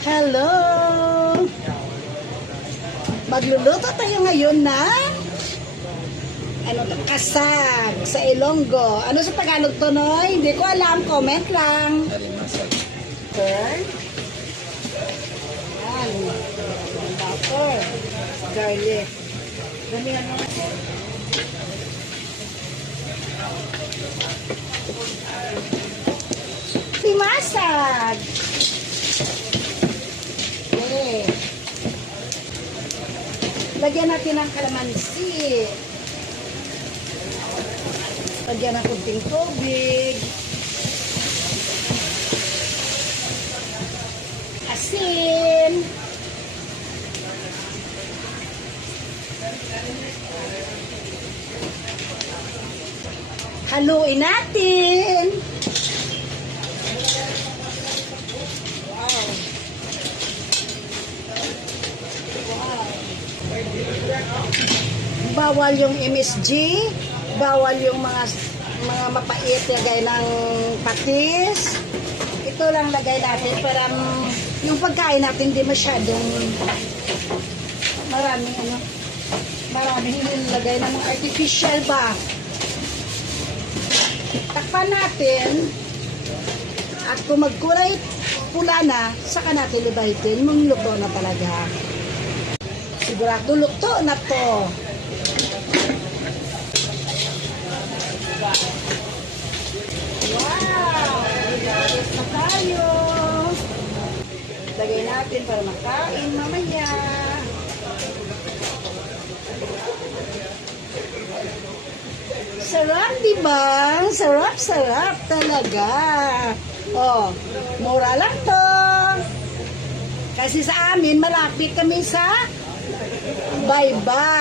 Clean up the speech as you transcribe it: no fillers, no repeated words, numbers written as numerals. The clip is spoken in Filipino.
Hello! Magluluto tayo ngayon ng kasag sa Ilonggo. Ano sa Tagalog to, Noy? Hindi ko alam. Comment lang. Turn. Yan. Butter. Garlic. Damihan mo. Simasag. Okay. Lagyan natin ng kalamansi. Lagyan ng kunting tubig. Asin. Haluin natin. Wow. Bawal yung MSG, bawal yung mga mapait lagay ng patis. Ito lang lagay natin para yung pagkain natin di masyadong maraming nilagay ng mga artificial ba. Takpan natin at kung magkulay pula na, saka natin libahitin mong luto na talaga. Sigurado luto na to. Wow! Ayos na tayo. Lagay natin para makain mamaya. Sarap, diba? Sarap talaga. Oh, mura lang to. Kasi sa amin, malapit kami sa bye-bye.